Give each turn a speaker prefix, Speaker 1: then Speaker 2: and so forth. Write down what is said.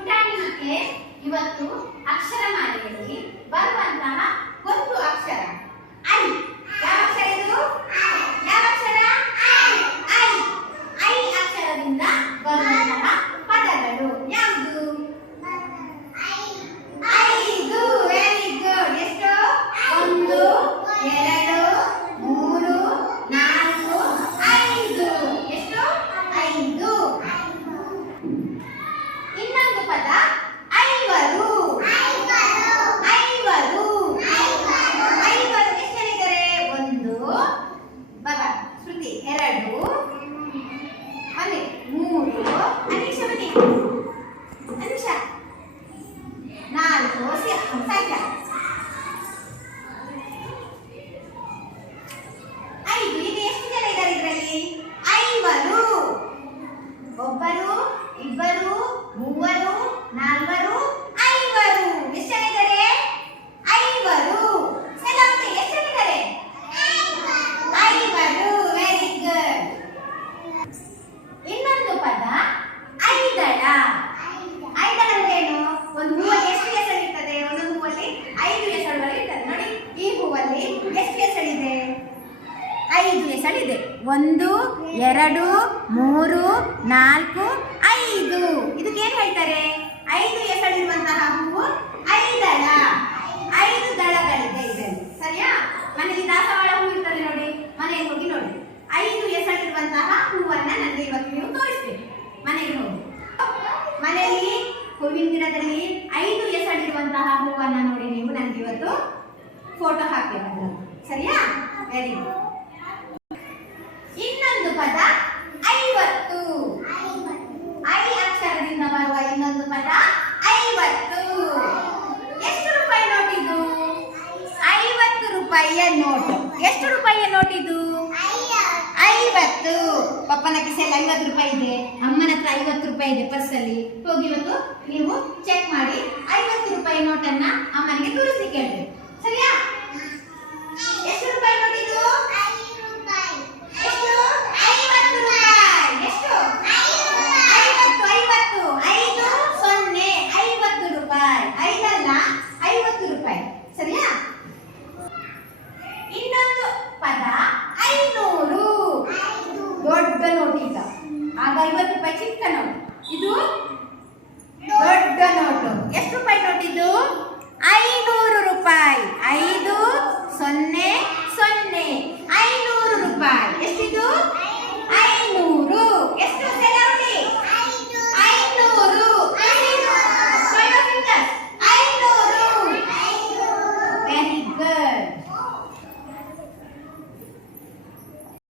Speaker 1: ಪುಟಾಣಿ ಮಕ್ಕಳೇ ಇವತ್ತು ಅಕ್ಷರಮಾಲೆಯಲ್ಲಿ ಬರುವಂತಹ ಒಂದು ಅಕ್ಷರ ಐ ಯಾವ ಅಕ್ಷರ ಇದು ಯಾವ ಅಕ್ಷರ ಐ ಐ ಅಕ್ಷರದಿಂದ ಬರುವಂತಹ ಪದಗಳು ಯಾವುದು ಐದು ವೆರಿ ಗುಡ್ ಎಷ್ಟು ಒಂದು ಎರಡು ಮೂರು ನಾಲ್ಕು ಐದು ಎಷ್ಟು ಐದು ಇನ್ನೊಂದು ಪದ ಐವರು ಐವರು ಐವರು ಎಷ್ಟು ಜನ ಇದ್ದಾರೆ ಒಂದು ಬಾಬಾ ಶ್ರುತಿ ಎರಡು ಅಲ್ಲಿ ಮೂರು ಅನೀಶ ಬನ್ನಿ ಅನೀಶ ನಾಲ್ಕು ಸಿ- ಸಾಯ್ತ ಐದು ಐದು ಹೆಸರಿದೆ ಒಂದು, ಎರಡು, ಮೂರು, ನಾಲ್ಕು, ಐದು. ಇದಕ್ಕೆ ಏನು ಹೇಳ್ತಾರೆ? ಐದು ಹೆಸರಿರುವಂತಹ ಹೂವು ಐದಳ. ಐದು ದಳಗಳಿದೆ ಇದರಲ್ಲಿ. ಸರಿಯಾ? ಮನೆಯಲ್ಲಿ ದಾಸವಾಳ ಹೂ ಇರ್ತದೆ ನೋಡಿ. ಮನೆಗೆ ಹೋಗಿ ನೋಡಿ. ಐದು ಹೆಸರಿರುವಂತಹ ಹೂವನ್ನ ನನಗೆ ಇವತ್ತು ನೀವು ತೋರಿಸ್ಬೇಕು. ಮನೆಗೆ ಹೋಗಿ. ಮನೆಯಲ್ಲಿ, ಹೂವಿನ ಗಿಡದಲ್ಲಿ ಐದು ಹೆಸರಿರುವಂತಹ ಹೂವನ್ನ ನೋಡಿ ನೀವು ನನಗೆ ಇವತ್ತು ಫೋಟೋ ಹಾಕಬೇಕು ಸರಿಯಾ? ವೆರಿ ಗುಡ್ ಇನ್ನೊಂದು ಪದ ಐವತ್ತು ಐ ಅಕ್ಷರದಿಂದ ಬರುವ ಇನ್ನೊಂದು ಪದ ಐವತ್ತು ಎಷ್ಟು ರೂಪಾಯಿ ನೋಟ್ ಇದು ಐವತ್ತು ರೂಪಾಯಿಯ ನೋಟ್. ಎಷ್ಟು ರೂಪಾಯಿಯ ನೋಟ್ ಇದು? ಐವತ್ತು. ಪಪ್ಪನ ಕಿಸೆಯಲ್ಲಿ ಐವತ್ತು ರೂಪಾಯಿ ಇದೆ. ಅಮ್ಮನ ಹತ್ರ ಐವತ್ತು ರೂಪಾಯಿ ಇದೆ ಪರ್ಸಲ್ಲಿ ಹೋಗಿ ಇವತ್ತು ನೀವು ಚೆಕ್ ಮಾಡಿ ಐವತ್ತು ರೂಪಾಯಿ ನೋಟನ್ನ ಅಮ್ಮನಿಗೆ ತೋರಿಸಿ ಕೇಳಬೇಕು ಸರಿಯಾ?